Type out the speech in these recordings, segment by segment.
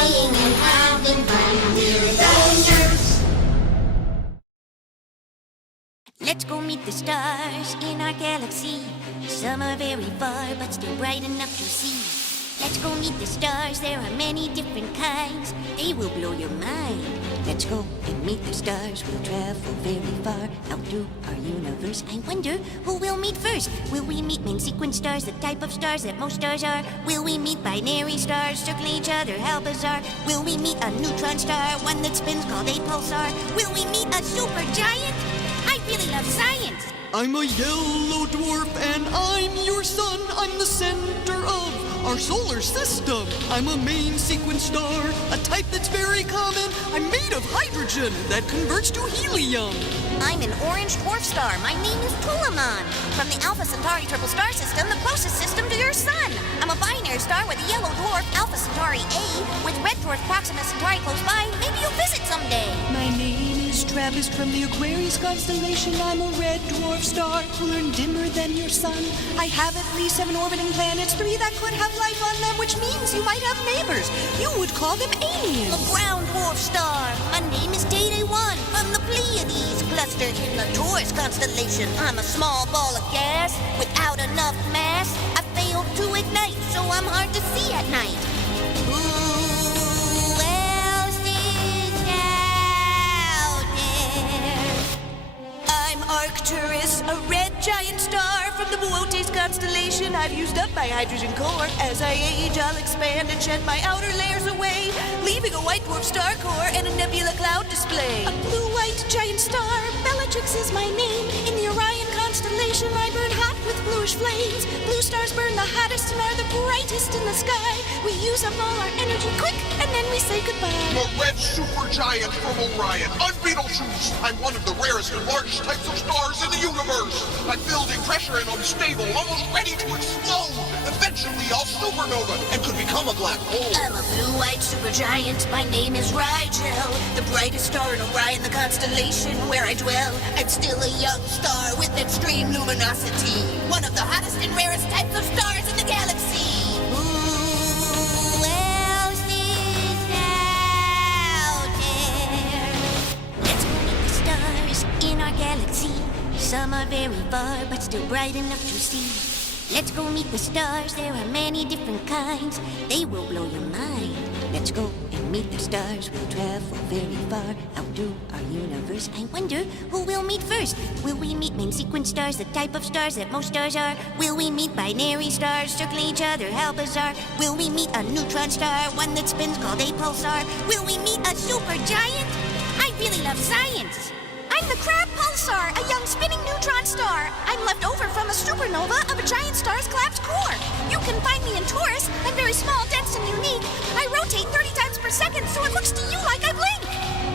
playing and having fun. We're the nerds. Let's go meet the stars in our galaxy. Some are very far, but still bright enough to see. Let's go meet the stars, there are many different kinds. They will blow your mind. Let's go and meet the stars. We'll travel very far out through our universe. I wonder who we'll meet first. Will we meet main sequence stars, the type of stars that most stars are? Will we meet binary stars, circling each other, how bizarre? Will we meet a neutron star, one that spins called a pulsar? Will we meet a supergiant? I really love science. I'm a yellow dwarf and I'm your sun. I'm the center of our solar system. I'm a main sequence star, a type that's very common. I'm made of hydrogen that converts to helium. I'm an orange dwarf star. My name is Tulaman. From the Alpha Centauri triple star system, the closest system to your sun. I'm a binary star with a yellow dwarf, Alpha Centauri A, with red dwarf Proxima Centauri close by. Maybe you'll visit someday. My name is Travis from the Aquarius constellation. I'm a red dwarf star, cooler and dimmer than your sun. I have at least 7 orbiting planets, 3 that could have life on them, which means you might have neighbors. You would call them aliens. A brown dwarf star. My name is Day-Day-1 from the Pleiades, clustered in the Taurus constellation. I'm a small ball of gas without enough mass. I failed to ignite, so I'm hard to see at night. Who else is out there? I'm Arcturus, a red giant star from the Boötes constellation. I've used up my hydrogen core. As I age, I'll expand and shed my outer layers away, leaving a white dwarf star core and a nebula cloud display. A blue-white giant star, Bellatrix is my name. In the Orion constellation, I burn hot with bluish flames. Blue stars burn the hottest and are the brightest in the sky. We use up all our energy quick, and then we say goodbye. The red supergiant from Orion. I'm Beetlejuice. I'm one of the rarest and largest types of stars in the universe. I'm building pressure and unstable, almost ready to explode. Eventually, I'll supernova and could become a black hole. I'm a blue-white supergiant. My name is Rigel, the brightest star in Orion, the constellation where I dwell. I'm still a young star with extreme luminosity. One of the hottest and rarest types of stars in the galaxy. Who else is out there? Let's go meet the stars in our galaxy. Some are very far, but still bright enough to see. Let's go meet the stars, there are many different kinds. They will blow your mind. Let's go and meet the stars. We'll travel very far out through our universe. I wonder who we'll meet first. Will we meet main sequence stars, the type of stars that most stars are? Will we meet binary stars, circling each other, how bizarre? Will we meet a neutron star, one that spins called a pulsar? Will we meet a supergiant? I really love science. I'm the crab pulsar, a young spinning neutron star. I'm left over from a supernova of a giant star's collapsed core. You can find me in Taurus. I'm very small, dense, and unique. I rotate 30 times per second, so it looks to you like I blink.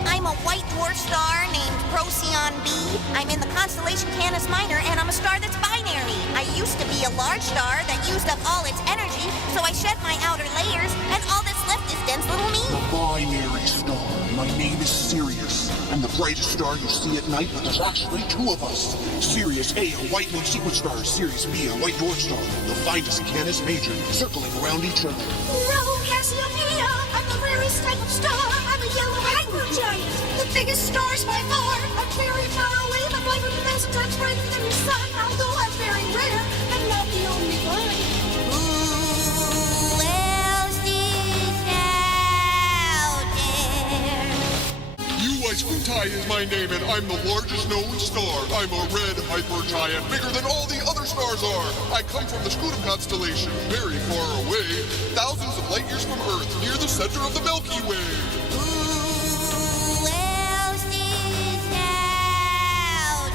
I'm a white dwarf star named Procyon B. I'm in the constellation Canis Minor, and I'm a star that's binary. I used to be a large star that used up all its energy, so I shed my outer layers, and all that's left is dense little me. The binary star. My name is Sirius. I'm the brightest star you see at night, but there's actually 2 of us. Sirius A, a white main sequence star. Sirius B, a white dwarf star. You'll find us in Canis Major, circling around each other. Bravo, Cassiopeia. I'm the rarest type of star. I'm a yellow hypergiant. The biggest stars by far. I'm very far away, but like 1,000 times brighter than your sun. Although I'm very rare, I'm not the only one. Who else is out there? Scutai is my name, and I'm the largest known star. I'm a red hypergiant, bigger than all the other stars are. I come from the Scutum constellation, very far away, thousands of light years from Earth, near the center of the Milky Way. Who else is out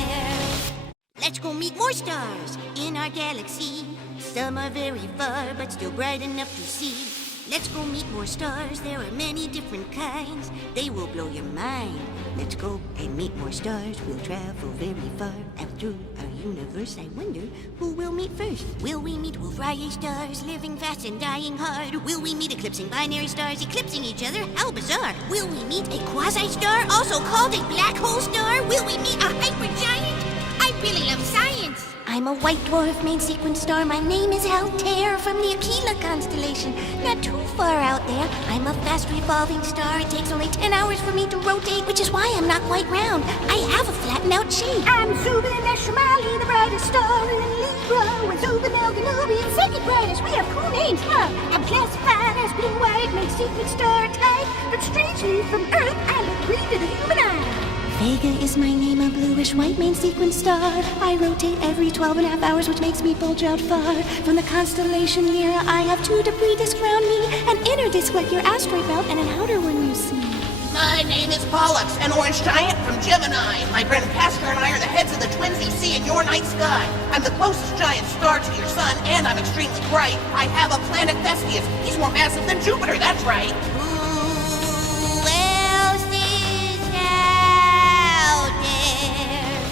there? Let's go meet more stars in our galaxy. Some are very far, but still bright enough to see. Let's go meet more stars, there are many different kinds. They will blow your mind. Let's go and meet more stars. We'll travel very far out through our universe. I wonder who we'll meet first. Will we meet Wolf-Rayet stars, living fast and dying hard? Will we meet eclipsing binary stars, eclipsing each other? How bizarre! Will we meet a quasi-star, also called a black hole star? Will we meet a hypergiant? I really love science. I'm a white dwarf main sequence star. My name is Altair from the Aquila constellation. Not too far out there. I'm a fast revolving star. It takes only 10 hours for me to rotate, which is why I'm not quite round. I have a flattened out shape. I'm Zubin Eshmali, the brightest star in Libra. And Zubin El Ganubi, the second brightest. We have cool names, huh? I'm classified as blue-white main sequence star type. But strangely, from Earth, I look green to the human eye. Vega is my name, a bluish-white main sequence star. I rotate every 12.5 hours, which makes me bulge out far. From the constellation Lyra, I have 2 debris disks around me, an inner disk like your asteroid belt, and an outer one you see. My name is Pollux, an orange giant from Gemini. My friend Castor and I are the heads of the twins you see in your night sky. I'm the closest giant star to your sun, and I'm extremely bright. I have a planet Thespius. He's more massive than Jupiter, that's right. Who else is out there?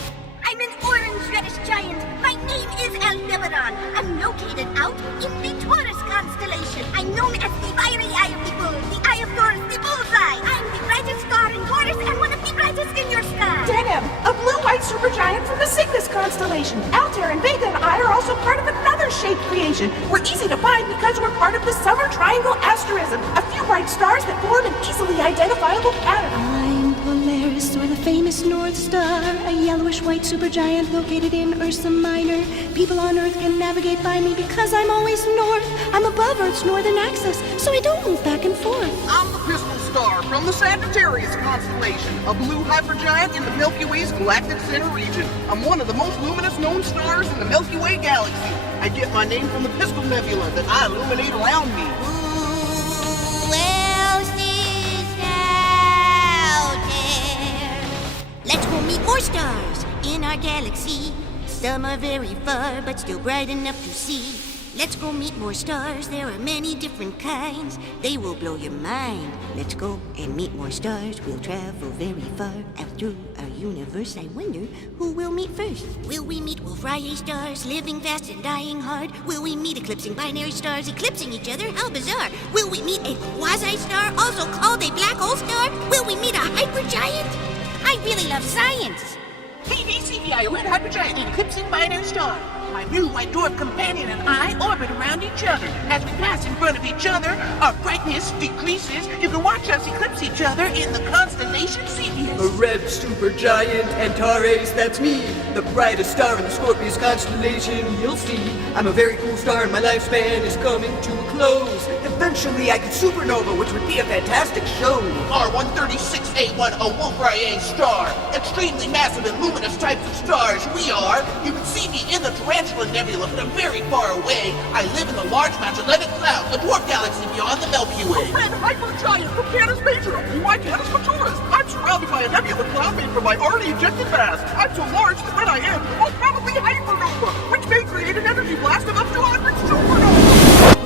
I'm an orange-reddish giant. My name is Aldebaran. I'm located out in the Taurus constellation. I'm known as the fiery eye of the bull, the eye of Taurus, the bullseye. I'm the brightest star in Taurus and one of the brightest in your sky. Denim, a blue-white supergiant from the Cygnus constellation. Altair and Vega and I are also part of another shaped creation. We're easy to find because we're part of the Summer Triangle asterism, a few bright stars that form an easily identifiable pattern. I'm Polaris, or the famous North Star, a yellowish-white supergiant located in Ursa Minor. People on Earth can navigate by me because I'm always north. I'm above Earth's northern axis, so I don't move back and forth. I'm the Pistol Star from the Sagittarius constellation, a blue hypergiant in the Milky Way's galactic center region. I'm one of the most luminous known stars in the Milky Way galaxy. I get my name from the Pistol Nebula that I illuminate around me. Who else is out there? Let's go meet more stars in our galaxy. Some are very far, but still bright enough to see. Let's go meet more stars. There are many different kinds. They will blow your mind. Let's go and meet more stars. We'll travel very far out through our universe. I wonder who we'll meet first. Will we meet Wolf-Rayet stars, living fast and dying hard? Will we meet eclipsing binary stars, eclipsing each other? How bizarre. Will we meet a quasi-star, also called a black hole star? Will we meet a hypergiant? I really love science. PVCVI, a red hypergiant in eclipsing binary star. My blue white dwarf companion and I orbit around each other. As we pass in front of each other, our brightness decreases. You can watch us eclipse each other in the constellation Cepheus. A red supergiant, Antares, that's me. The brightest star in the Scorpius constellation, you'll see. I'm a very cool star and my lifespan is coming to a close. Eventually I could supernova, which would be a fantastic show. R136A1, a Wolf-Rayet star. Extremely massive and luminous types of stars we are. You can see me in the Tarantula Nebula, but I'm very far away. I live in the large Match 11 cloud, the dwarf galaxy beyond the Milky Way. Red hypergiant from Canis Major, a blue-white Canis Majoris. I'm surrounded by a nebula cloud made from my already ejected mass. I'm so large that when I end, I'll probably hypernova, which may create an energy blast of up to 100 supernovas.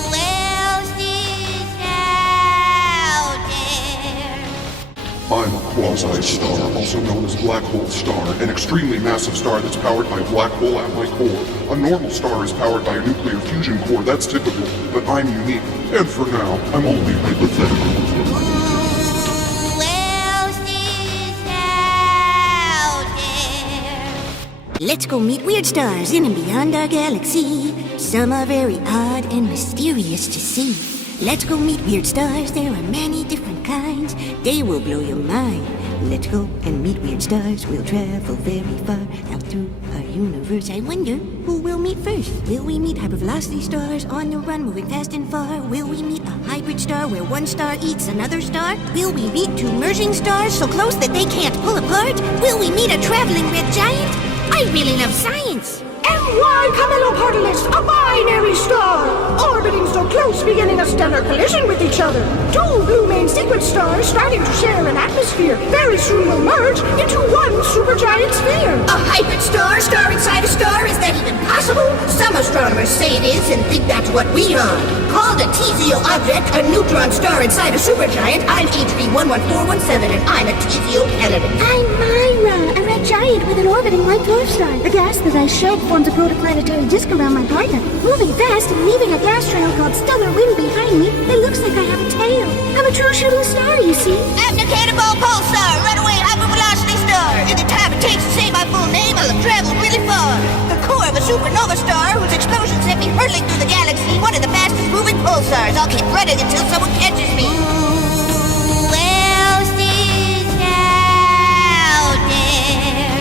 Who else is out there? I'm a quasi-star, also known as black hole star, an extremely massive star that's powered by a black hole at my core. A normal star is powered by a nuclear fusion core, that's typical, but I'm unique. And for now, I'm only hypothetical. Who else is out there? Let's go meet weird stars in and beyond our galaxy. Some are very odd and mysterious to see. Let's go meet weird stars. There are many different kinds. They will blow your mind. Let's go and meet weird stars. We'll travel very far out through our universe. I wonder who we'll meet first. Will we meet hypervelocity stars on the run, moving fast and far? Will we meet a hybrid star where one star eats another star? Will we meet two merging stars so close that they can't pull apart? Will we meet a traveling red giant? I really love science. MY Camelopardalus, a binary star, orbiting so close, beginning a stellar collision with each other. Two blue main sequence stars starting to share an atmosphere very soon will merge into one supergiant sphere. A hybrid star inside a star, is that even possible? Some astronomers say it is and think that's what we are. Called a TZO object, a neutron star inside a supergiant, I'm HV11417 and I'm a TZO candidate. I'm Myra, a red giant with an orbiting white dwarf star. The gas that I shed forms a protoplanetary disk around my partner. Moving fast and leaving a gas trail called stellar wind behind me, it looks like I have a tail. I'm a true shooting star, you see. I'm the cannonball pulsar, runaway hypervelocity star. In the time it takes to say my full name, I'll have traveled really far. hurtling through the galaxy, one of the fastest moving pulsars. I'll keep running until someone catches me. Who else is out there?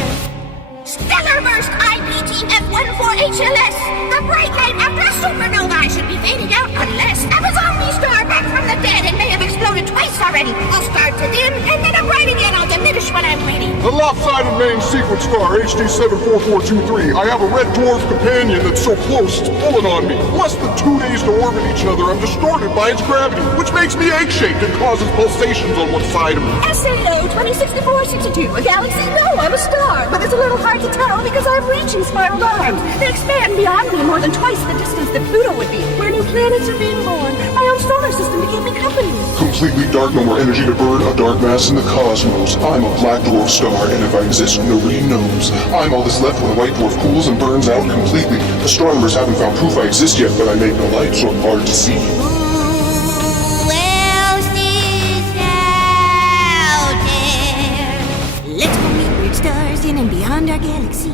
Stellar Burst IPTF14HLS! The bright light after a supernova should be fading out unless a zombie star back from the dead and may have exploded twice already. I'll start to dim, and then I'm right again. I'll diminish when I'm ready. The lopsided main sequence star, HD74423. I have a red dwarf companion that's so close it's pulling on me. Less than 2 days to orbit each other, I'm distorted by its gravity, which makes me egg-shaped and causes pulsations on one side of me. SAO 206462, a galaxy? No, I'm a star, but it's a little hard to tell because I'm reaching spiral arms. They expand beyond me more than twice the distance that Pluto would be, where new planets are being born. My own solar system to keep me company. Completely dark, no more energy to burn, a dark mass in the cosmos. I'm a black dwarf star, and if I exist, nobody knows. I'm all that's left when a white dwarf cools and burns out completely. Astronomers haven't found proof I exist yet, but I make no light, so I'm hard to see. Who else is out there? Let's go meet weird stars in and beyond our galaxy.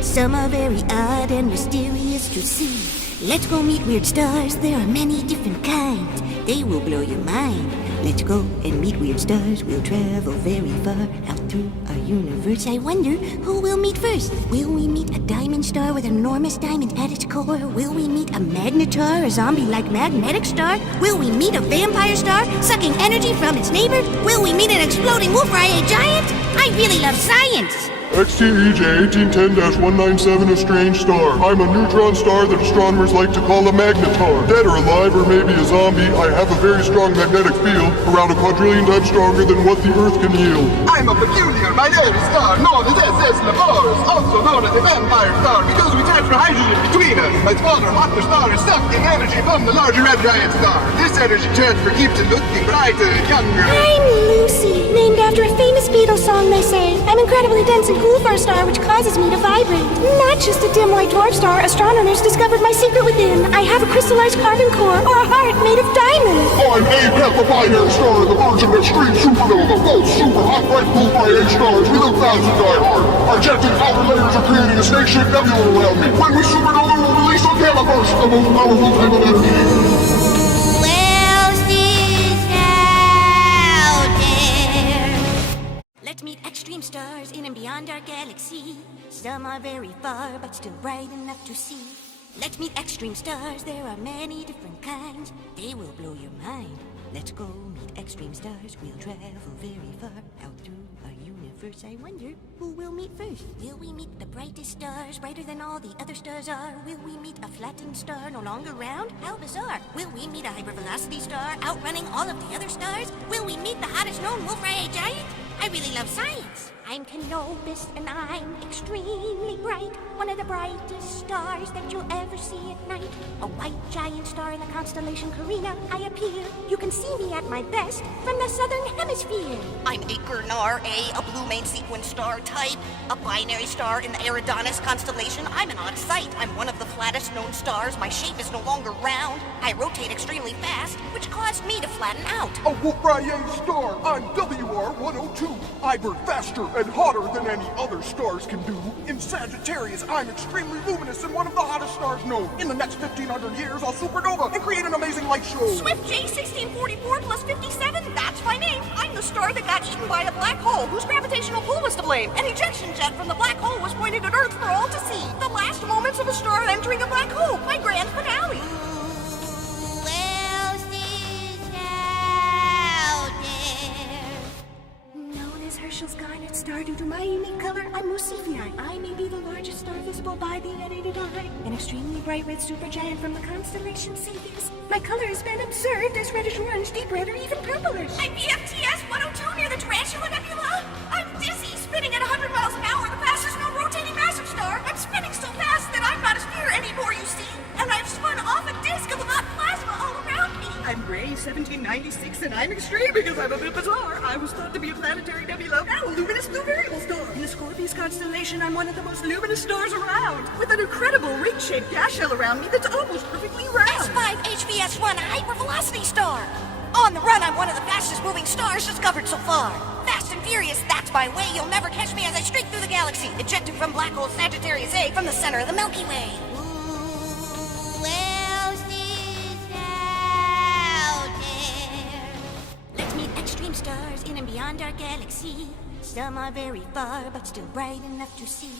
Some are very odd and mysterious to see. Let's go meet weird stars, there are many different kinds. They will blow your mind. Let's go and meet weird stars. We'll travel very far out through our universe. I wonder who we'll meet first. Will we meet a diamond star with enormous diamonds at its core? Will we meet a magnetar, a zombie-like magnetic star? Will we meet a vampire star sucking energy from its neighbor? Will we meet an exploding wolf-eye giant? I really love science. XTEJ 1810-197, a strange star. I'm a neutron star that astronomers like to call a magnetar. Dead or alive or maybe a zombie, I have a very strong magnetic field, around a quadrillion times stronger than what the Earth can yield. I'm a peculiar binary star known as SS Labors, also known as a vampire star because we transfer hydrogen between us. My smaller, hotter star is sucking energy from the larger red giant star. This energy transfer keeps it looking brighter and younger. I'm Lucy, named after a famous Beatles song, they say. I'm incredibly dense and cool for a star, which causes me to vibrate. Not just a dim white dwarf star, astronomers discovered my secret within. I have a crystallized carbon core, or a heart made of diamonds. I'm APEP, a binary star, the virgin extreme supernova. Both super hot, bright blue by H stars. We live fast and die hard. Our ejected outer layers are creating a snake-shaped nebula around me. When we supernova, we'll release a gamma burst, the most powerful type of energy. Let's meet extreme stars in and beyond our galaxy. Some are very far, but still bright enough to see. Let's meet extreme stars, there are many different kinds. They will blow your mind. Let's go meet extreme stars. We'll travel very far out through our universe. I wonder who we'll meet first. Will we meet the brightest stars, brighter than all the other stars are? Will we meet a flattened star no longer round? How bizarre. Will we meet a hypervelocity star outrunning all of the other stars? Will we meet the hottest known wolf-eye giant? I really love science. I'm Canopus, and I'm extremely bright. One of the brightest stars that you'll ever see at night. A white giant star in the constellation Carina. I appear. You can see me at my best from the southern hemisphere. I'm a Gurnar A, a blue main sequence star type, a binary star in the Eridanus constellation. I'm an odd sight. I'm one of the flattest known stars. My shape is no longer round. I rotate extremely fast, which caused me to flatten out. A Wolf-Rayet star, I'm WR102. I burn faster and hotter than any other stars can do. In Sagittarius, I'm extremely luminous and one of the hottest stars known. In the next 1,500 years, I'll supernova and create an amazing light show. Swift J1644 plus 57, that's my name. I'm the star that got eaten by a black hole whose gravitational pull was to blame. An ejection jet from the black hole was pointed at Earth for all to see. The last moments of a star entering a black hole, my grand finale. Who else is out there? Known as Herschel's garnet star due to my unique color, I'm Musifii. I may be the largest star visible by the unaided eye. An extremely bright red supergiant from the constellation Cepheus. My color has been observed as reddish-orange, deep red, or even purplish. I'm BFTS 102 near the Tarantula Nebula. I'm dizzy, spinning at 100 miles an hour, the fastest known rotating massive star. I'm spinning so fast that I'm not a sphere anymore, you see. And I've spun off a disk of hot plasma all around me. I'm Ray 1796, and I'm extreme because I'm a bit bizarre. I was thought to be a planetary nebula, now a luminous blue variable star. In the Scorpius constellation, I'm one of the most luminous stars around, with an incredible ring-shaped gas shell around me that's almost perfectly round. S5 HVS1, a hypervelocity star. On the run, I'm one of the fastest moving stars discovered so far. Fast and furious, that's my way. You'll never catch me as I streak through the galaxy, ejected from black hole Sagittarius A from the center of the Milky Way. Who stars in and beyond our galaxy. Some are very far, but still bright enough to see.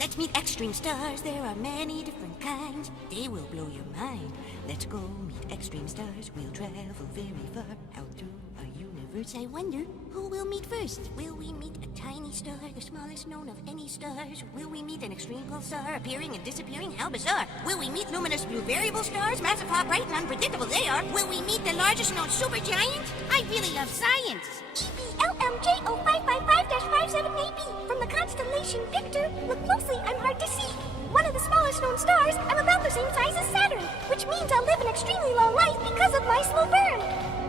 Let's meet extreme stars, there are many different kinds. They will blow your mind. Let's go meet extreme stars. We'll travel very far out through our universe. I wonder who we'll meet first. Will we meet a tiny star, the smallest known of any stars? Will we meet an extreme pulsar, appearing and disappearing? How bizarre. Will we meet luminous blue variable stars, massive, hot, bright, and unpredictable they are? Will we meet the largest known supergiant? I really love science. EBLMJ0555-57AB from the constellation Victor. Look closely, I'm hard to see. One of the smallest known stars, I'm about the same size as Saturn, which means I'll live an extremely long life because of my slow burn.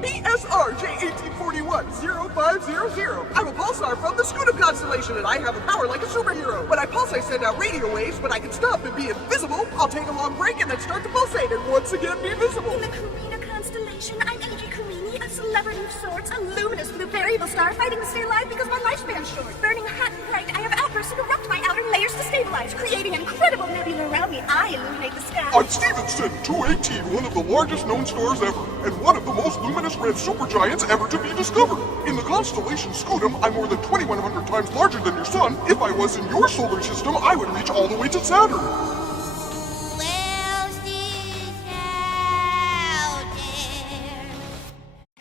BSR J1841-0500. I'm a pulsar from the Scutum constellation, and I have a power like a superhero. When I pulse, I send out radio waves, but I can stop and be invisible. I'll take a long break and then start to pulsate and once again be visible. In the Carina constellation, I'm A.J. Carini, a celebrity of sorts, a luminous blue variable star fighting to stay alive because my lifespan's short. Burning hot and bright, I have outbursts that erupt my outer layers to stabilize, creating incredible nebula around me. I illuminate the sky. I'm Stevenson 218, one of the largest known stars ever, and one of the most luminous red supergiants ever to be discovered. In the constellation Scutum, I'm more than 2,100 times larger than your sun. If I was in your solar system, I would reach all the way to Saturn.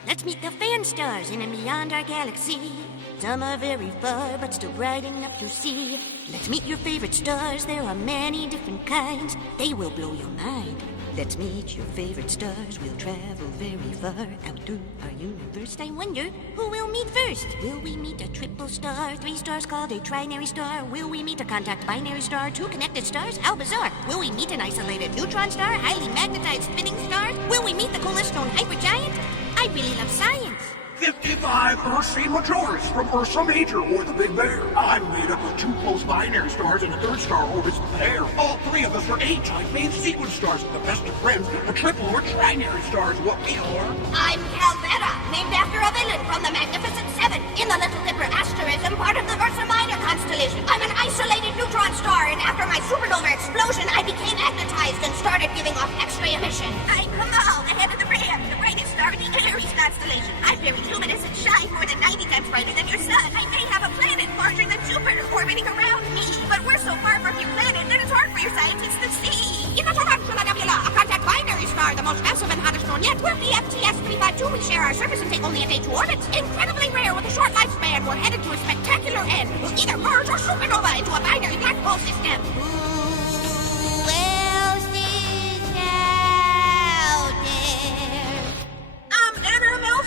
Let's meet the fan stars in and beyond our galaxy. Some are very far, but still bright enough to see. Let's meet your favorite stars, there are many different kinds. They will blow your mind. Let's meet your favorite stars, we'll travel very far out through our universe. I wonder who we'll meet first. Will we meet a triple star, 3 stars called a trinary star? Will we meet a contact binary star, 2 connected stars? How bizarre. Will we meet an isolated neutron star, highly magnetized spinning stars? Will we meet the coolest known hypergiant? I really love science. 55 Ursae Majoris from Ursa Major, or the Big Bear. I'm made up of 2 close binary stars and a 3rd star orbits the pair. All 3 of us are 8 giant main sequence stars, the best of friends, a triple or trinary stars, what we are. I'm Calvera, named after a villain from the Magnificent Seven in the Little Dipper asterism, part of the Ursa Minor constellation. I'm an isolated neutron star, and after my supernova explosion, I became magnetized and started giving off X-ray emission. I'm Kamal, the head of the Ram, the brightest star in the Aries constellation. I'm very luminous and shine more than 90 times brighter than your sun. I may have a planet larger than Jupiter orbiting around me, but we're so far from your planet that it's hard for your scientists to see. In the Tarantula Nebula, a contact binary star, the most massive and hottest known yet, we're PFTS 352. We share our surface and take only a day to orbit. Incredibly rare with a short lifespan, we're headed to a spectacular end. We'll either merge or supernova into a binary black hole system.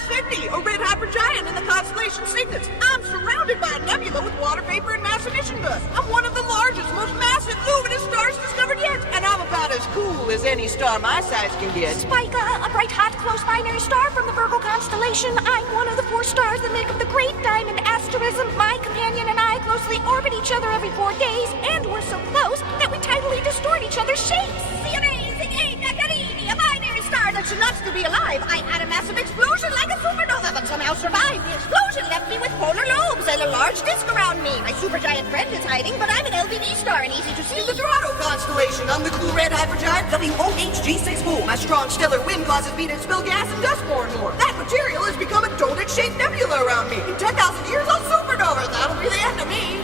Sydney, a red hypergiant in the constellation Cygnus. I'm surrounded by a nebula with water vapor and mass emission dust. I'm one of the largest, most massive luminous stars discovered yet, and I'm about as cool as any star my size can get. Spica, a bright, hot, close binary star from the Virgo constellation. I'm one of the 4 stars that make up the Great Diamond asterism. My companion and I closely orbit each other every 4 days, and we're so close that we tidally distort each other's shapes. The amazing Ada Carini, a binary star that's nuts to be alive. I had a massive explosion like a supernova, but somehow survived. The explosion left me with polar lobes and a large disk around me. My supergiant friend is hiding, but I'm an LVD star and easy to see. In the Dorado constellation, I'm the cool red hypergiant WOHG64. My strong stellar wind causes me to expel gas and dust more and more. That material has become a donut-shaped nebula around me. In 10,000 years, I'll supernova. That'll be the end of me.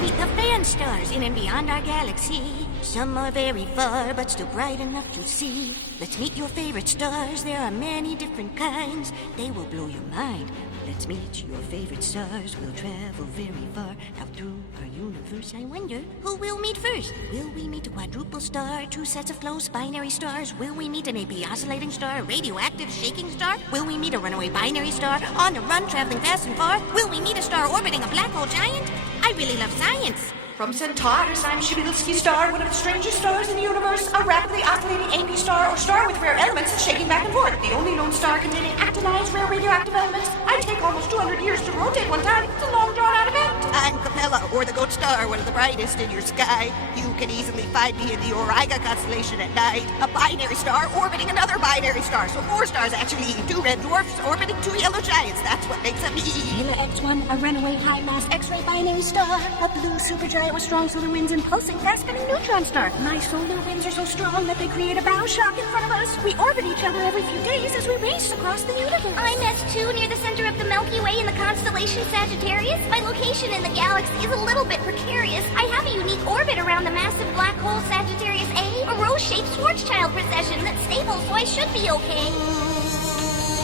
Meet the fan stars in and beyond our galaxy. Some are very far, but still bright enough to see. Let's meet your favorite stars, there are many different kinds. They will blow your mind. Let's meet your favorite stars, we'll travel very far out through our universe. I wonder who we'll meet first. Will we meet a quadruple star, 2 sets of close binary stars? Will we meet an AP oscillating star, a radioactive shaking star? Will we meet a runaway binary star, on the run traveling fast and far? Will we meet a star orbiting a black hole giant? I really love science. From Centaurus, I'm Shibilsky star, one of the strangest stars in the universe, a rapidly oscillating AP star or star with rare elements shaking back and forth. The only known star containing actinized rare radioactive elements. I take almost 200 years to rotate one time. It's a long drawn-out event. I'm Capella, or the Goat Star, one of the brightest in your sky. You can easily find me in the Auriga constellation at night, a binary star orbiting another binary star. So 4 stars actually, 2 red dwarfs orbiting 2 yellow giants. That's what makes a me. Hela X1, a runaway high-mass X-ray binary star. A blue supergiant with strong solar winds and pulsing fast-spinning neutron star. My solar winds are so strong that they create a bow shock in front of us. We orbit each other every few days as we race across the universe. I'm S2 near the center of the Milky Way in the constellation Sagittarius. My location in the galaxy is a little bit precarious. I have a unique orbit around the massive black hole Sagittarius A, a rose-shaped Schwarzschild procession that's stable, so I should be okay.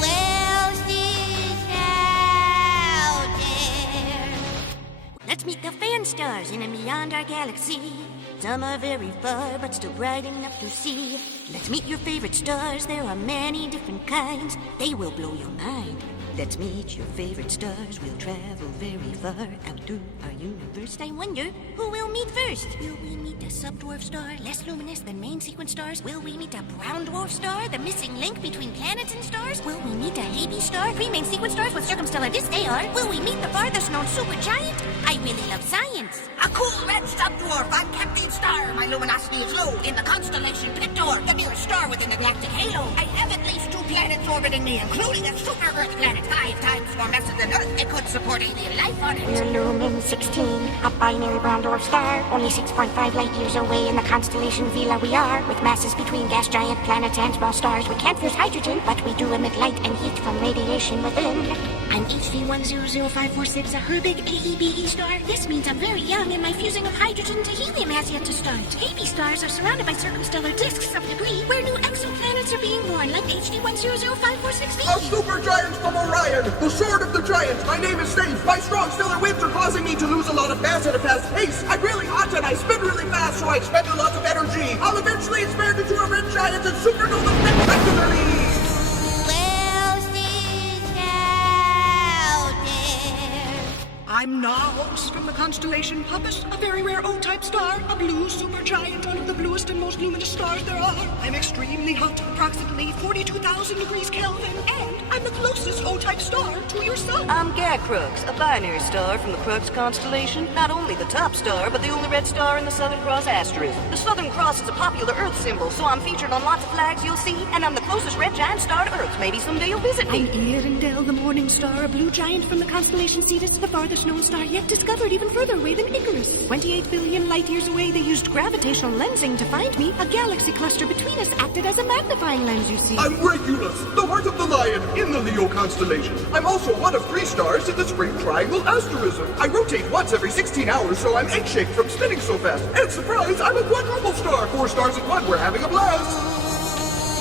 Well, she's out there. Let's meet the fan stars in and beyond our galaxy. Some are very far, but still bright enough to see. Let's meet your favorite stars. There are many different kinds. They will blow your mind. Let's meet your favorite stars. We'll travel very far out through our universe. I wonder who we'll meet first. Will we meet a subdwarf star, less luminous than main sequence stars? Will we meet a brown dwarf star, the missing link between planets and stars? Will we meet a Hades star, 3 main sequence stars with circumstellar disk they are? Will we meet the farthest known supergiant? I really love science. A cool red subdwarf on Captain Star. My luminosity is low in the constellation Pictor, the nearest star within the galactic halo. I have at least 2 planets orbiting me, including a super Earth planet 5 times more massive than Earth. It could support alien life on it. We're Lumen 16, a binary brown dwarf star. Only 6.5 light years away in the constellation Vela we are. With masses between gas giant planets and small stars, we can't fuse hydrogen, but we do emit light and heat from radiation within. I'm HD100546, a Herbig AEBE star. This means I'm very young and my fusing of hydrogen to helium has yet to start. AB stars are surrounded by circumstellar disks of debris where new exoplanets are being born, like HD100546b. A supergiant from Orion, the sword of the giants. My name is Safe. My strong stellar winds are causing me to lose a lot of mass at a fast pace. I'm really hot and I spin really fast, so I expend a lot of energy. I'll eventually expand into a red giant and supernova spectacularly. I'm Naos from the constellation Puppis, a very rare O-type star, a blue supergiant, one of the bluest and most luminous stars there are. I'm extremely hot, approximately 42,000 degrees Kelvin, and I'm the closest O-type star to your sun. I'm Gacrux, a binary star from the Crux constellation. Not only the top star, but the only red star in the Southern Cross asterism. The Southern Cross is a popular Earth symbol, so I'm featured on lots of flags you'll see, and I'm the closest red giant star to Earth. Maybe someday you'll visit me. I'm Earendel, the morning star, a blue giant from the constellation Cetus, the farthest known star yet discovered even further away than Icarus. 28 billion light years away, they used gravitational lensing to find me. A galaxy cluster between us acted as a magnifying lens, you see. I'm Regulus, the heart of the lion in the Leo constellation. I'm also one of 3 stars in the Spring Triangle asterism. I rotate once every 16 hours, so I'm egg-shaped from spinning so fast. And surprise, I'm a quadruple star. 4 stars in one. We're having a blast.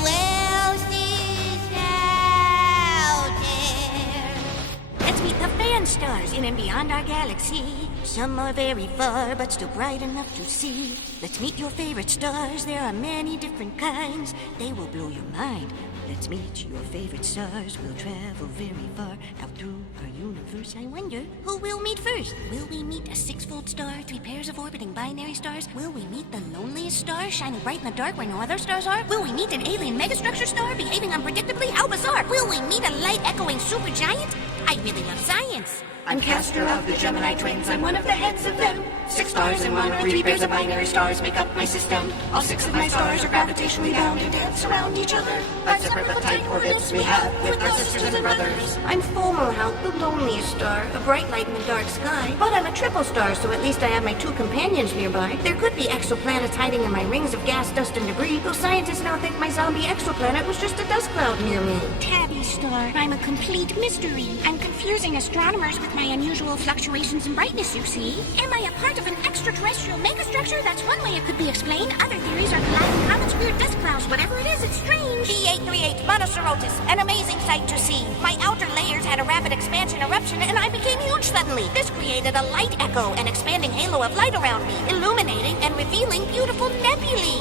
Well, she's out there. Let's meet the fan stars in and beyond our galaxy. Some are very far, but still bright enough to see. Let's meet your favorite stars. There are many different kinds. They will blow your mind. Let's meet your favorite stars. We'll travel very far out through our universe. I wonder who we'll meet first. Will we meet a 6-fold star, 3 pairs of orbiting binary stars? Will we meet the loneliest star, shining bright in the dark where no other stars are? Will we meet an alien megastructure star, behaving unpredictably? How bizarre! Will we meet a light-echoing supergiant? I really love science. I'm Castor of the Gemini twins. I'm one of the heads of them. 6 stars in one, or 3 pairs of binary stars make up my system. All 6 of my stars are gravitationally bound and dance around each other. 5 separate but tight orbits we have with our sisters and brothers. I'm Fomalhaut, the loneliest star, a bright light in the dark sky. But I'm a triple star, so at least I have my 2 companions nearby. There could be exoplanets hiding in my rings of gas, dust, and debris, though scientists now think my zombie exoplanet was just a dust cloud near me. Tabby star, I'm a complete mystery. I'm confusing astronomers with my unusual fluctuations in brightness, you see. Am I a part of an extraterrestrial megastructure? That's one way it could be explained. Other theories are colliding comets, weird dust clouds, whatever it is, it's strange. D838 Monocerotis, an amazing sight to see. My outer layers had a rapid expansion eruption and I became huge suddenly. This created a light echo, an expanding halo of light around me, illuminating and revealing beautiful nebulae.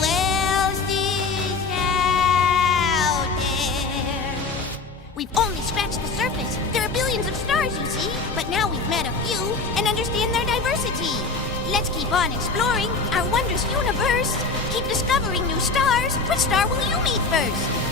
Well, she's out there. We've only scratched the surface. There are billions of stars, you see, but now we've met a few and understand their diversity. Let's keep on exploring our wondrous universe. Keep discovering new stars. Which star will you meet first?